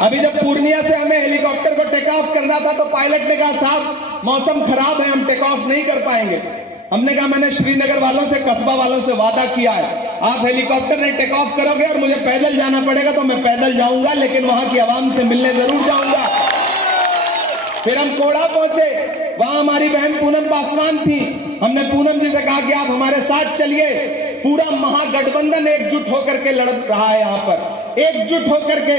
अभी जब पूर्णिया से हमें हेलीकॉप्टर को टेक ऑफ करना था तो पायलट ने कहा साहब मौसम खराब है, हम टेक ऑफ नहीं कर पाएंगे। हमने कहा मैंने श्रीनगर वालों से, कस्बा वालों से वादा किया है, आप हेलीकॉप्टर नहीं टेक ऑफ करोगे और मुझे पैदल जाना पड़ेगा तो मैं पैदल जाऊंगा, लेकिन वहां की आवाम से मिलने जरूर जाऊंगा। फिर हम कोड़ा पहुंचे, वहां हमारी बहन पूनम पासवान थी। हमने पूनम जी से कहा कि आप हमारे साथ चलिए, पूरा महागठबंधन एकजुट होकर के लड़ रहा है यहाँ पर, एकजुट होकर के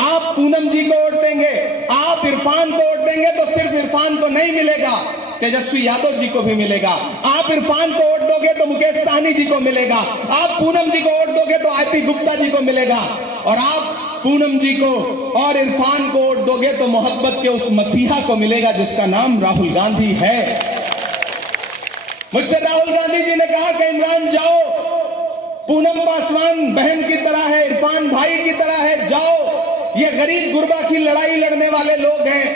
आप पूनम जी को वोट देंगे, आप इरफान को वोट देंगे तो सिर्फ इरफान को नहीं मिलेगा, तेजस्वी यादव जी को भी मिलेगा। आप इरफान को वोट दोगे तो मुकेश सहनी जी को मिलेगा, आप पूनम जी को वोट दोगे तो आईपी गुप्ता जी को मिलेगा, और आप पूनम जी को और इरफान को वोट दोगे तो मोहब्बत के उस मसीहा को मिलेगा जिसका नाम राहुल गांधी है। मुझसे राहुल गांधी जी ने कहा कि इमरान जाओ, पूनम पासवान बहन की तरह है, इरफान भाई की तरह है, जाओ, ये गरीब गुरबा की लड़ाई लड़ने वाले लोग हैं,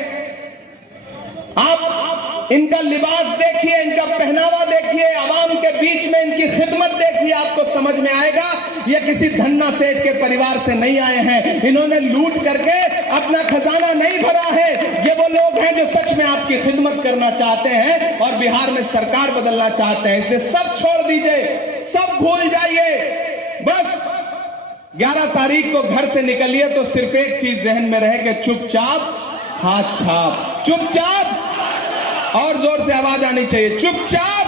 आप इनका लिबास देखिए, इनका पहनावा देखिए, आवाम के बीच में इनकी खिदमत देखिए, आपको समझ में आएगा ये किसी धन्ना सेठ के परिवार से नहीं आए हैं, इन्होंने लूट करके अपना खजाना नहीं भरा है, ये वो लोग हैं जो सच में आपकी खिदमत करना चाहते हैं और बिहार में सरकार बदलना चाहते हैं। इसलिए सब छोड़ दीजिए, सब भूल जाइए, बस 11 तारीख को घर से निकलिए तो सिर्फ एक चीज जहन में रहे कि चुपचाप हाथ छाप, चुपचाप, और जोर से आवाज आनी चाहिए, चुपचाप,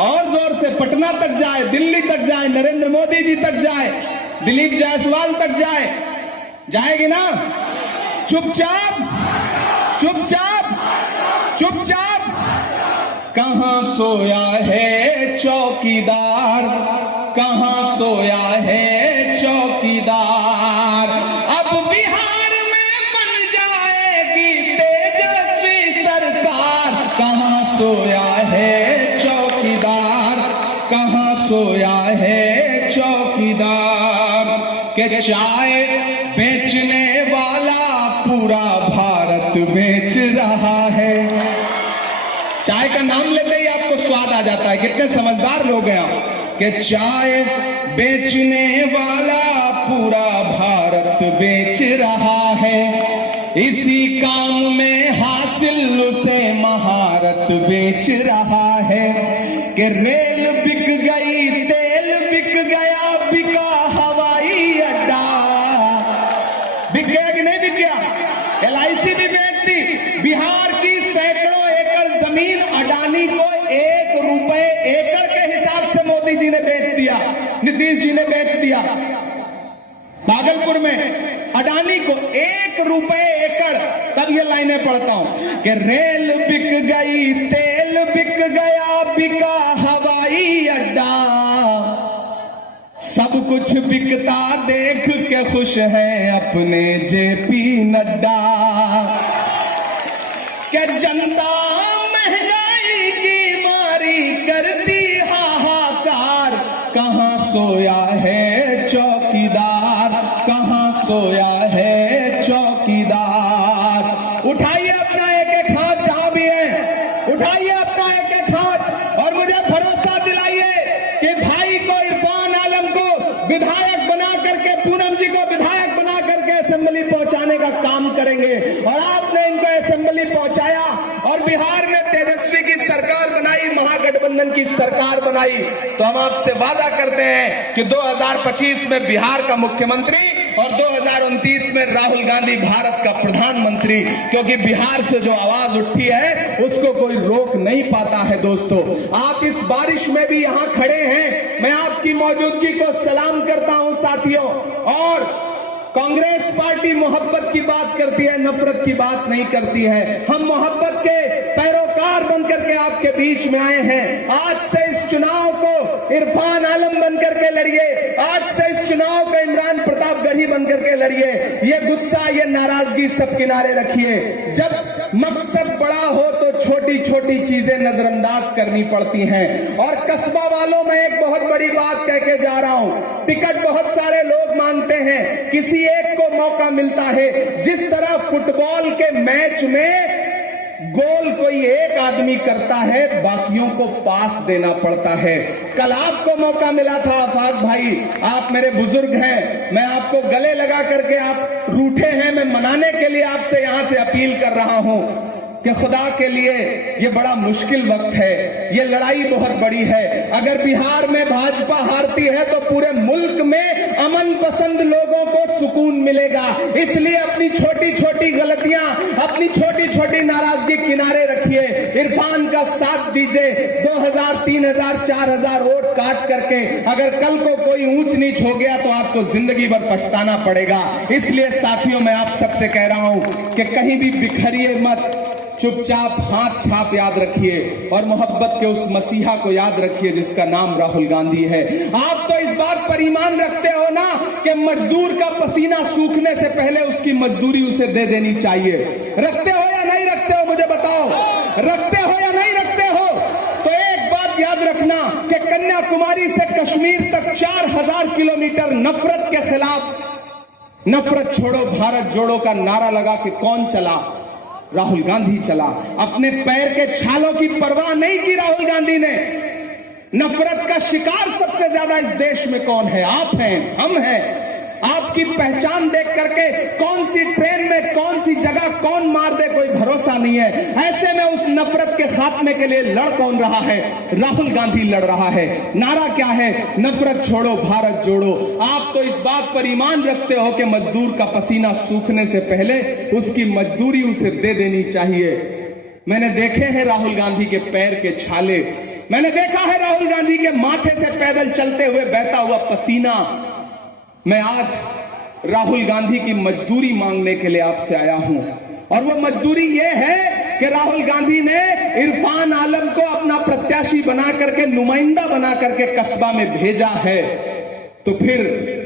और जोर से पटना तक जाए, दिल्ली तक जाए, नरेंद्र मोदी जी तक जाए, दिलीप जायसवाल तक जाए, जाएगी ना? चुपचाप, चुपचाप, चुपचाप। कहां सोया है चौकीदार, कहां सोया है चौकीदार, अब बिहार में बन जाएगी तेजस्वी सरकार, कहां सोया है चौकीदार, कहां सोया है चौकीदार, के चाय बेचने वाला पूरा भारत बेच रहा है। चाय का नाम लेते ही आपको स्वाद आ जाता है, कितने समझदार लोग हैं आप, कि चाय बेचने वाला पूरा भारत बेच रहा है, इसी काम में हासिल उसे महारत बेच रहा है, कि रेल बिक गई, तेल बिक गया, बिका हवाई अड्डा, बिक गया कि नहीं बिक गया? LIC भी बेच दी, बिहार की सैकड़ों एकड़ जमीन अडानी को 1 रुपए एकड़ के हिसाब से मोदी जी ने बेच दिया, नीतीश जी ने बेच दिया। भागलपुर में अडानी को 1 रुपए एकड़, तब ये लाइनें पढ़ता हूं कि रेल बिक गई, तेल बिक गया, बिका हवाई अड्डा, सब कुछ बिकता देख के खुश हैं अपने JP नड्डा, क्या जनता महंगाई की मारी करती हाहाकार, कहां सोया है चौकीदार, कहां सोया है चौकीदार। उठाइए अपना एक एक हाथ जहां भी है, उठाइए अपना एक एक हाथ और मुझे भरोसा दिलाइए कि भाई को, इरफान आलम को विधायक बना करके, पूनम जी को विधायक बना करके असेंबली पहुंचाने का काम करेंगे। और आपने इनको असेंबली पहुंचाया और बिहार में तेजस्वी की सरकार बनाई, महागठबंधन की सरकार बनाई, तो हम आपसे वादा करते हैं कि 2025 में बिहार का मुख्यमंत्री और 2029 में राहुल गांधी भारत का प्रधानमंत्री, क्योंकि बिहार से जो आवाज उठी है उसको कोई रोक नहीं पाता है। दोस्तों, आप इस बारिश में भी यहां खड़े हैं, मैं आपकी मौजूदगी को सलाम करता हूं साथियों। और कांग्रेस पार्टी मोहब्बत की बात करती है, नफरत की बात नहीं करती है। हम मोहब्बत के पैरोकार बनकर के आपके बीच में आए हैं। आज से इस चुनाव को इरफान आलम बनकर के लड़िए, आज से इस चुनाव को इमरान प्रतापगढ़ी बनकर के लड़िए। ये गुस्सा, ये नाराजगी सब किनारे रखिए। जब मकसद बड़ा हो तो छोटी छोटी चीजें नजरअंदाज करनी पड़ती हैं। और कस्बा वालों में एक बहुत बड़ी बात कह के जा रहा हूं, टिकट बहुत सारे लोग मांगते हैं, किसी एक को मौका मिलता है। जिस तरह फुटबॉल के मैच में गोल कोई एक आदमी करता है, बाकियों को पास देना पड़ता है। कल आपको मौका मिला था आफाक भाई, आप मेरे बुजुर्ग हैं, मैं आपको गले लगा करके, आप रूठे हैं, मैं मनाने के लिए आपसे यहां से अपील कर रहा हूं कि खुदा के लिए ये बड़ा मुश्किल वक्त है, ये लड़ाई बहुत बड़ी है। अगर बिहार में भाजपा हारती है तो पूरे मुल्क में अमन पसंद लोगों को सुकून मिलेगा। इसलिए अपनी छोटी छोटी गलतियां, अपनी छोटी छोटी नाराजगी किनारे रखिए, इरफान का साथ दीजिए। 2000, 3000, 4000 वोट काट करके अगर कल को कोई ऊंच नीच हो गया तो आपको जिंदगी भर पछताना पड़ेगा। इसलिए साथियों, मैं आप सबसे कह रहा हूं कि कहीं भी बिखरिए मत, चुपचाप हाथ छाप याद रखिए और मोहब्बत के उस मसीहा को याद रखिए जिसका नाम राहुल गांधी है। आप तो इस बात पर ईमान रखते हो ना कि मजदूर का पसीना सूखने से पहले उसकी मजदूरी उसे दे देनी चाहिए। रखते हो या नहीं रखते हो, मुझे बताओ, रखते हो या नहीं रखते हो? तो एक बात याद रखना कि कन्याकुमारी से कश्मीर तक 4000 किलोमीटर नफरत के खिलाफ, नफरत छोड़ो भारत जोड़ो का नारा लगा के कौन चला? राहुल गांधी चला। अपने पैर के छालों की परवाह नहीं की राहुल गांधी ने। नफरत का शिकार सबसे ज्यादा इस देश में कौन है? आप हैं, हम हैं। आपकी पहचान देख करके कौन सी ट्रेन में, कौन सी जगह कौन मार दे कोई भरोसा नहीं है। ऐसे में उस नफरत के खात्मे के लिए लड़ कौन रहा है? राहुल गांधी लड़ रहा है। नारा क्या है? नफरत छोड़ो भारत जोड़ो। आप तो इस बात पर ईमान रखते हो कि मजदूर का पसीना सूखने से पहले उसकी मजदूरी उसे दे देनी चाहिए। मैंने देखे हैं राहुल गांधी के पैर के छाले, मैंने देखा है राहुल गांधी के माथे से पैदल चलते हुए बहता हुआ पसीना। मैं आज राहुल गांधी की मजदूरी मांगने के लिए आपसे आया हूं, और वो मजदूरी ये है कि राहुल गांधी ने इरफान आलम को अपना प्रत्याशी बना करके, नुमाइंदा बना करके कस्बा में भेजा है। तो फिर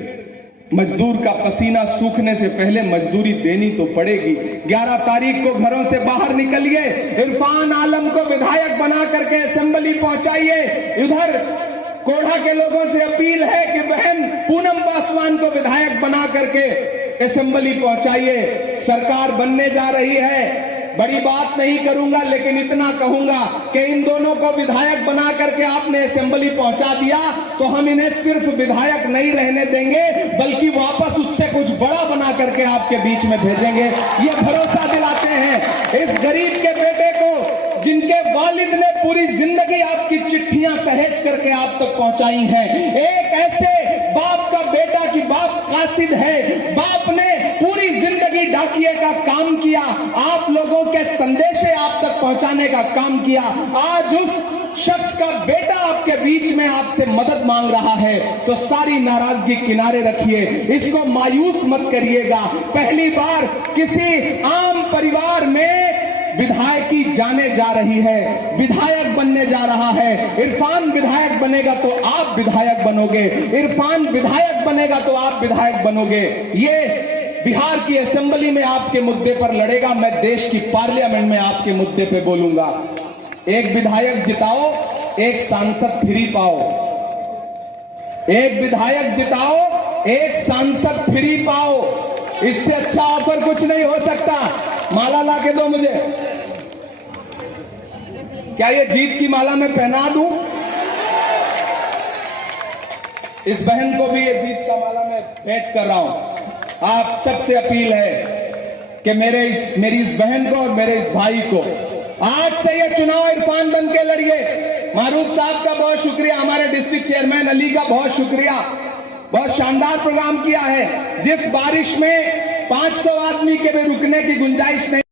मजदूर का पसीना सूखने से पहले मजदूरी देनी तो पड़ेगी। 11 तारीख को घरों से बाहर निकलिए, इरफान आलम को विधायक बना करके असेंबली पहुंचाइए। इधर कोढ़ा के लोगों से अपील है कि बहन पूनम पासवान को विधायक बना करके असेंबली पहुंचाइए। सरकार बनने जा रही है, बड़ी बात नहीं करूंगा, लेकिन इतना कहूंगा कि इन दोनों को विधायक बना करके आपने असेंबली पहुंचा दिया तो हम इन्हें सिर्फ विधायक नहीं रहने देंगे, बल्कि वापस उससे कुछ बड़ा बना करके आपके बीच में भेजेंगे। ये भरोसा दिलाते हैं इस गरीब के बेटे को, जिनके वालिद ने पूरी जिंदगी आपकी चिट्ठियां सहेज करके आप तक पहुंचाई हैं। एक ऐसे बाप का बेटा की बाप कासिद है, बाप ने पूरी जिंदगी डाकिए का काम किया, आप लोगों के संदेशे आप तक पहुंचाने का काम किया। आज उस शख्स का बेटा आपके बीच में आपसे मदद मांग रहा है, तो सारी नाराजगी किनारे रखिए, इसको मायूस मत करिएगा। पहली बार किसी आम परिवार में विधायकी जाने जा रही है, विधायक बनने जा रहा है। इरफान विधायक बनेगा तो आप विधायक बनोगे, इरफान विधायक बनेगा तो आप विधायक बनोगे। ये बिहार की असेंबली में आपके मुद्दे पर लड़ेगा, मैं देश की पार्लियामेंट में आपके मुद्दे पे बोलूंगा। एक विधायक जिताओ, एक सांसद फ्री पाओ। एक विधायक जिताओ, एक सांसद फ्री पाओ। इससे अच्छा ऑफर कुछ नहीं हो सकता। माला ला के दो मुझे। क्या ये जीत की माला मैं पहना दूं? इस बहन को भी ये जीत का माला मैं भेंट कर रहा हूं। आप सबसे अपील है कि मेरी इस बहन को और मेरे इस भाई को आज से ये चुनाव इरफान बन के लड़िए। मारूफ साहब का बहुत शुक्रिया, हमारे डिस्ट्रिक्ट चेयरमैन अली का बहुत शुक्रिया, बहुत शानदार प्रोग्राम किया है। जिस बारिश में 500 आदमी के भी रुकने की गुंजाइश नहीं